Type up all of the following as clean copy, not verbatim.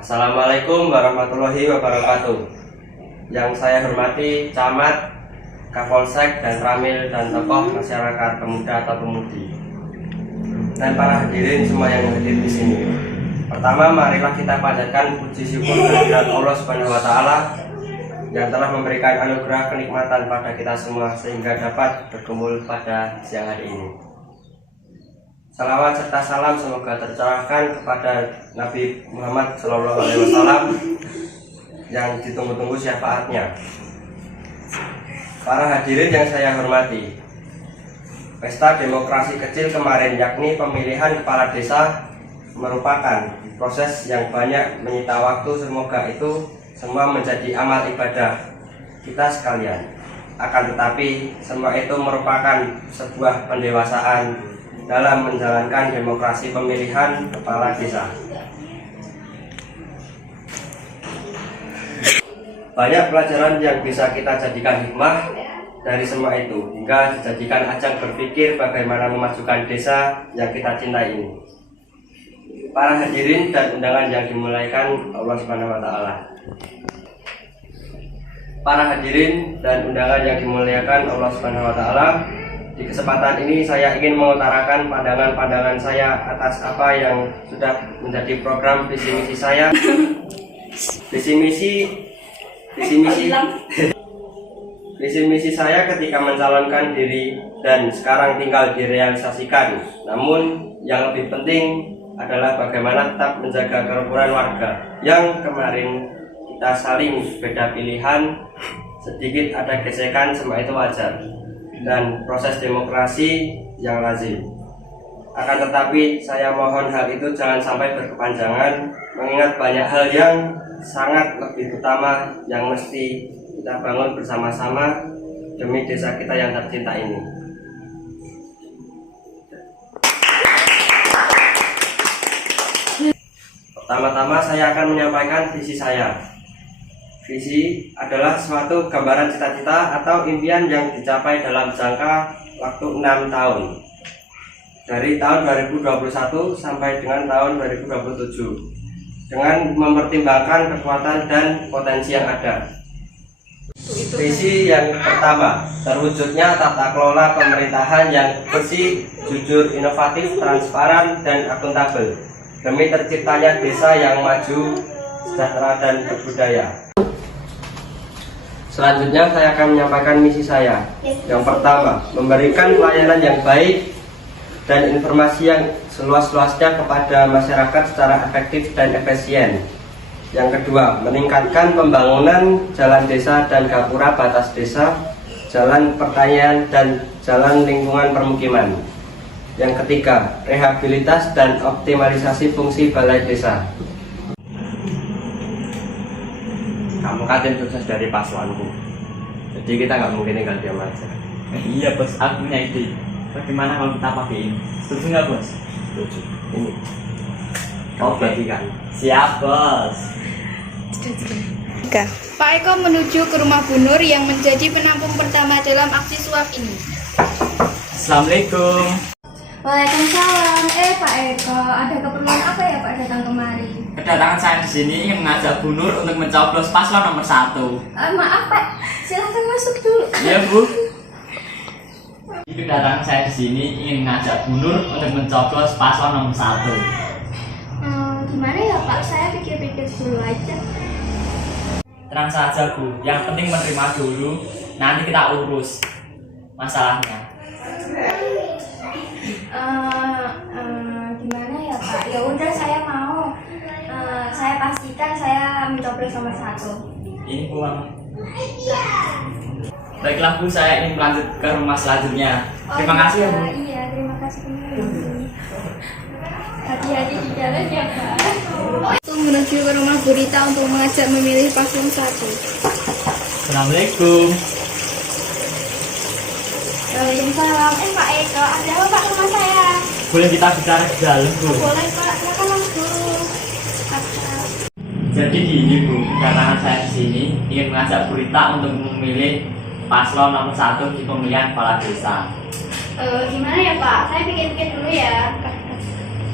Assalamualaikum warahmatullahi wabarakatuh. Yang saya hormati Camat, Kapolsek, dan Ramil, dan tokoh masyarakat pemuda atau pemudi, dan para hadirin semua yang hadir di sini. Pertama, marilah kita panjatkan puji syukur kehadirat Allah Subhanahu wa Ta'ala yang telah memberikan anugerah kenikmatan pada kita semua sehingga dapat berkumpul pada siang hari ini. Salawat serta salam semoga tercurahkan kepada Nabi Muhammad SAW yang ditunggu-tunggu syafaatnya. Para hadirin yang saya hormati, pesta demokrasi kecil kemarin yakni pemilihan kepala desa merupakan proses yang banyak menyita waktu. Semoga itu semua menjadi amal ibadah kita sekalian. Akan tetapi semua itu merupakan sebuah pendewasaan dalam menjalankan demokrasi pemilihan kepala desa. Banyak pelajaran yang bisa kita jadikan hikmah dari semua itu, hingga dijadikan ajang berpikir bagaimana memajukan desa yang kita cintai ini. Para hadirin dan undangan yang dimuliakan Allah Subhanahu wa Ta'ala. Para hadirin dan undangan yang dimuliakan Allah Subhanahu wa Ta'ala, di kesempatan ini saya ingin mengutarakan pandangan-pandangan saya atas apa yang sudah menjadi program visi misi saya. Visi misi saya ketika mencalonkan diri dan sekarang tinggal direalisasikan. Namun yang lebih penting adalah bagaimana tetap menjaga kerukunan warga yang kemarin kita saling beda pilihan, sedikit ada gesekan, semua itu wajar dan proses demokrasi yang lazim. Akan tetapi saya mohon hal itu jangan sampai berkepanjangan, mengingat banyak hal yang sangat lebih utama yang mesti kita bangun bersama-sama demi desa kita yang tercinta ini. Pertama-tama saya akan menyampaikan visi saya. Visi adalah suatu gambaran cita-cita atau impian yang dicapai dalam jangka waktu 6 tahun. Dari tahun 2021 sampai dengan tahun 2027. Dengan mempertimbangkan kekuatan dan potensi yang ada. Visi yang pertama, terwujudnya tata kelola pemerintahan yang bersih, jujur, inovatif, transparan, dan akuntabel. Demi terciptanya desa yang maju, sejahtera, dan berbudaya. Selanjutnya saya akan menyampaikan misi saya. Yang pertama, memberikan pelayanan yang baik dan informasi yang seluas-luasnya kepada masyarakat secara efektif dan efisien. Yang kedua, meningkatkan pembangunan jalan desa dan gapura batas desa, jalan pertanian, dan jalan lingkungan permukiman. Yang ketiga, rehabilitas dan optimalisasi fungsi balai desa. Kamu kan tim sukses dari paslonku, jadi kita nggak mungkin tinggal diam aja. Iya bos, aku punya ide. Bagaimana kalau kita pakai ini? Setuju nggak bos? Setuju. Ini. Kau bagikan. Siap bos. Pak Eko menuju ke rumah Bu Nur yang menjadi penampung pertama dalam aksi suap ini. Assalamualaikum. Waalaikumsalam. Pak Eko, ada keperluan apa ya Pak datang kemari? Kedatangan saya di sini ingin mengajak Bu Nur untuk mencoblos paslon nomor 1. Maaf Pak, silahkan masuk dulu. Iya Bu. Kedatangan saya di sini ingin mengajak Bu Nur untuk mencoblos paslon nomor 1. Gimana ya Pak? Saya pikir-pikir dulu aja. Tenang saja Bu, yang penting menerima dulu, nanti kita urus masalahnya. Gimana ya Pak? Ya udah saya mau. Saya pastikan saya mencoblos nomor 1. Ini Bu. Baiklah Bu, saya ingin melanjut ke rumah selanjutnya. Terima kasih ya Bu. Iya, terima kasih kembali. Hati-hati di jalan ya Pak. Itu menuju ke rumah Bu Rita untuk mengajak memilih paslon 1. Assalamualaikum. Waalaikumsalam. Pak Eko, ada apa Pak rumah saya? Boleh kita bicara di dalam Bu? Boleh Pak, silakan masuk dulu. Jadi gini Bu, kedatangan saya di sini ingin mengajak Bu Rita untuk memilih paslon nomor 1 di pemilihan kepala desa. Gimana ya Pak? Saya pikir-pikir dulu ya.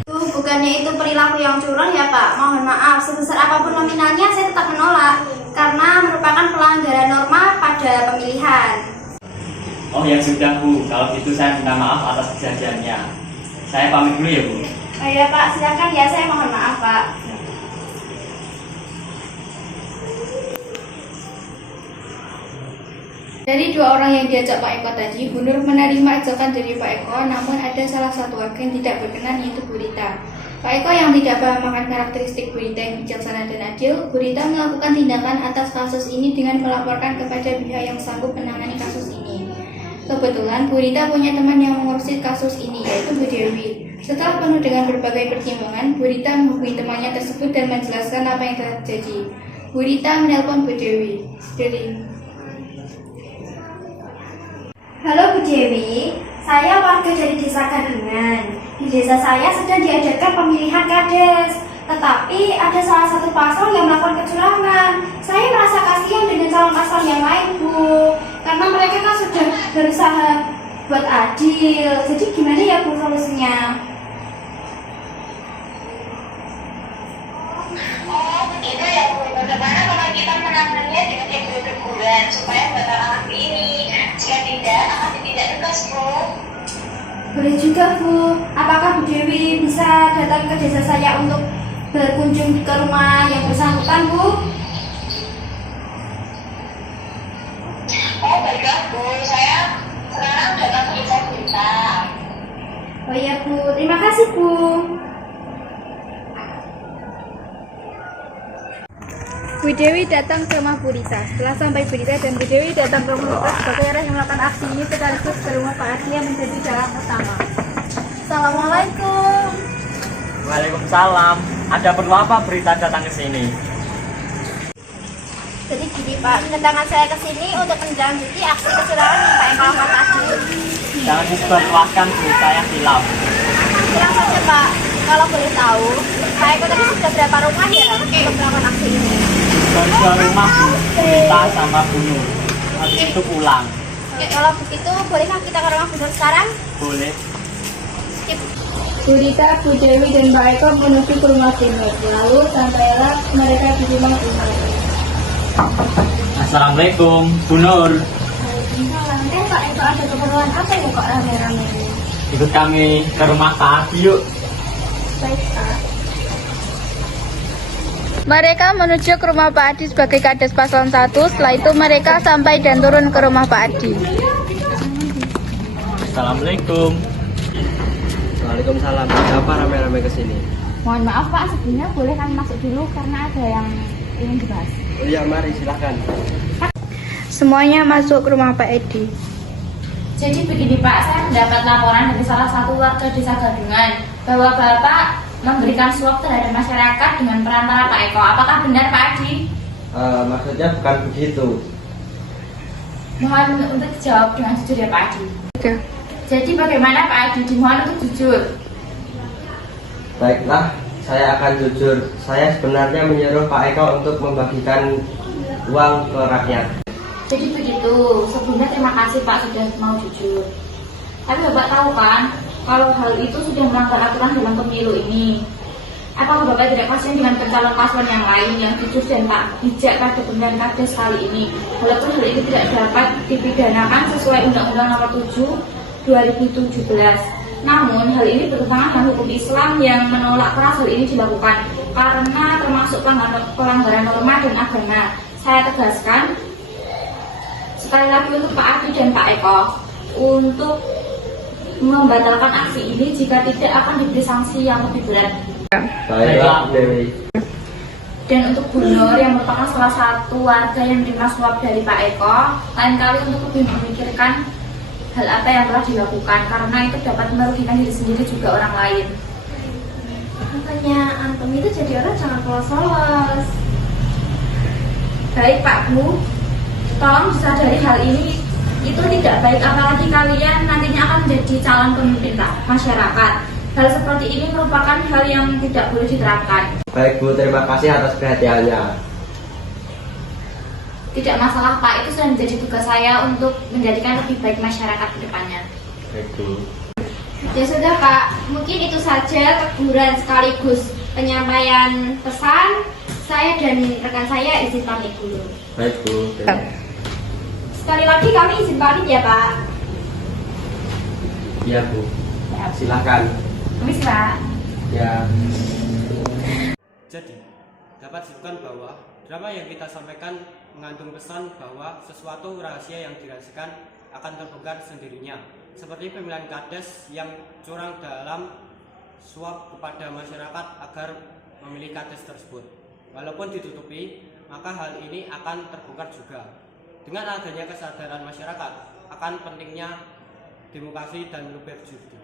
Bukannya itu perilaku yang curang ya Pak. Mohon maaf, sebesar apapun nominalnya saya tetap menolak karena merupakan pelanggaran norma pada pemilihan. Oh ya sudah Bu, kalau gitu saya minta maaf atas kejadiannya. Saya pamit dulu ya Bu. Oh ya Pak, silakan ya, saya mohon maaf Pak. Dari 2 orang yang diajak Pak Eko tadi, Bu Nur menerima ajakan dari Pak Eko, namun ada salah satu warga yang tidak berkenan, yaitu Bu Rita. Pak Eko yang tidak paham akan karakteristik Bu Rita yang bijaksana dan adil, Bu Rita melakukan tindakan atas kasus ini dengan melaporkan kepada pihak yang sanggup menangani kasus ini. Kebetulan Bu Rita punya teman yang mengurusi kasus ini, yaitu Bu Dewi. Setelah penuh dengan berbagai pertimbangan, Bu Rita menghubungi temannya tersebut dan menjelaskan apa yang telah terjadi. Bu Rita menelpon Bu Dewi. Halo Bu Dewi, saya warga dari desa Gadungan. Di desa saya sedang diadakan pemilihan kades, tetapi ada salah satu paslon yang melakukan kecurangan. Saya merasa kasihan dengan calon paslon yang lain Bu, karena mereka kan sudah berusaha buat adil. Jadi gimana ya Bu solusinya? Oh begitu ya Bu, bagaimana kalau kita menangannya dengan teguran supaya batal aksi ini? Jika tidak, akan ditindak tegas Bu. Boleh juga Bu, apakah Bu Dewi bisa datang ke desa saya untuk berkunjung ke rumah yang bersangkutan Bu? Oh baiklah Bu, saya sekarang datang ke desa kita. Oh iya Bu, terima kasih Bu. Bu Dewi datang ke rumah Bu Rita. Setelah sampai Bu Rita dan Bu Dewi datang ke rumah Bu Rita sebagai orang yang melakukan aksi ini sekaligus ke rumah Pak Adi yang menjadi jalan utama. Assalamualaikum. Waalaikumsalam. Ada perlu apa Berita datang ke sini? Jadi gini Pak, kedatangan saya ke sini untuk menindaklanjuti aksi kecurangan yang Pak Eko lakukan tadi. Jangan disebarluaskan berita yang hilang. Yang saja Pak, kalau boleh tahu, Pak Eko tadi sudah berapa rumah ya untuk melakukan aksi ini? Baru 2 rumah Bu, Berita sama Bu Nur. Habis itu pulang. Kalau begitu, bolehkah kita ke rumah Bu Nur sekarang? Boleh. Bu Rita, Bu Dewi, dan Pak Eko menuju ke rumah Bu Nur. Lalu sampailah mereka di rumah Bu Nur. Assalamualaikum, Bu Nur. Waalaikumsalam. Pak Eko ada keperluan apa ya kok rame-rame? Ikut kami ke rumah Pak Adi yuk. Baik Pak. Mereka menuju ke rumah Pak Adi sebagai kades paslon 1. Setelah itu mereka sampai dan turun ke rumah Pak Adi. Assalamualaikum. Waalaikumsalam. Kenapa rame-rame ke sini? Mohon maaf Pak, sebelumnya boleh kami masuk dulu karena ada yang ingin dibahas. Oh iya, mari silahkan. Semuanya masuk ke rumah Pak Edi. Jadi begini Pak, saya mendapat laporan dari salah satu warga desa Gadungan bahwa Bapak memberikan suap terhadap masyarakat dengan perantara Pak Eko. Apakah benar Pak Adi? Maksudnya bukan begitu. Mohon untuk dijawab dengan jujur ya Pak Adi. Jadi bagaimana Pak Adi? Dimohon untuk jujur. Baiklah, saya akan jujur. Saya sebenarnya menyuruh Pak Eko untuk membagikan uang ke rakyat. Jadi begitu. Sebelumnya terima kasih Pak sudah mau jujur. Tapi Bapak tahu kan, kalau hal itu sudah melanggar aturan dalam pemilu ini. Apakah Bapak tidak kasihan dengan pencalon paslon yang lain yang jujur dan tak bijak pada pemilihan kades kali ini? Walaupun hal ini tidak dapat dipidanakan sesuai Undang-Undang Nomor 7 2017. Namun hal ini bertentangan dengan hukum Islam yang menolak keras hal ini dilakukan karena termasuk pelanggaran norma dan agama. Saya tegaskan sekali lagi untuk Pak Adi dan Pak Eko untuk membatalkan aksi ini jika tidak akan diberi sanksi yang lebih berat. Baiklah, Dewi. Dan untuk Bu Nur yang merupakan salah satu warga yang menerima suap dari Pak Eko, lain kali untuk lebih memikirkan hal apa yang telah dilakukan karena itu dapat merugikan diri sendiri juga orang lain. Makanya antum itu jadi orang jangan polos-polos. Baik Pak Bu, tolong disadari hal ini itu tidak baik, apalagi kalian nantinya akan menjadi calon pemimpin masyarakat. Hal seperti ini merupakan hal yang tidak boleh diterapkan. Baik Bu, terima kasih atas perhatiannya. Tidak masalah Pak, itu sudah menjadi tugas saya untuk menjadikan lebih baik masyarakat ke depannya. Baik Bu. Ya sudah Pak, mungkin itu saja teguran sekaligus penyampaian pesan. Saya dan rekan saya izin pamit dulu. Baik Bu. Sekali lagi kami izin pamit ya Pak. Iya Bu. Silakan. Permisi Pak. Ya. Jadi, dapat disebutkan bahwa drama yang kita sampaikan mengandung pesan bahwa sesuatu rahasia yang dirahasiakan akan terbongkar sendirinya. Seperti pemilihan kades yang curang dalam suap kepada masyarakat agar memilih kades tersebut. Walaupun ditutupi, maka hal ini akan terbongkar juga. Dengan adanya kesadaran masyarakat akan pentingnya demokrasi dan berjudi.